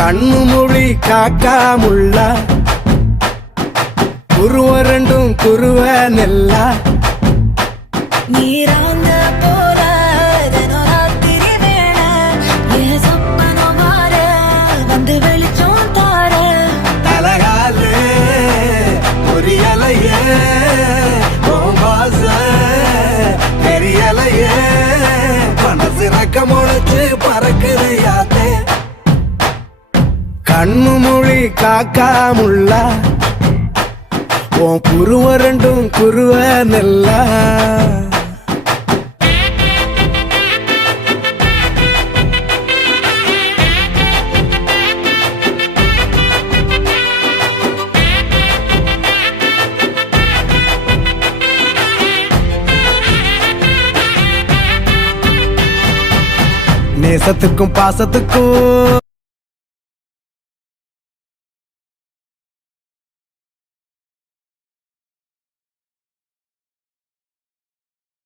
கண்ணு மொழி காக்காமுள்ள குருவ ரெண்டும் குருவ நெல்லா நீராங்க போல தினராத்திரி வேண என் சொப்பனம் மாற வந்து வெளிச்சம் தார தலகாலே பொரியலையே ஓம்பாச பெரியலையே மனசு ரக்க முளைச்சு பறக்குது யாத்தே கண்ணு மொழி காக்காமுள்ள உன் குருவ ரெண்டும் குருவ நெல்லா நேசத்துக்கும் பாசத்துக்கும்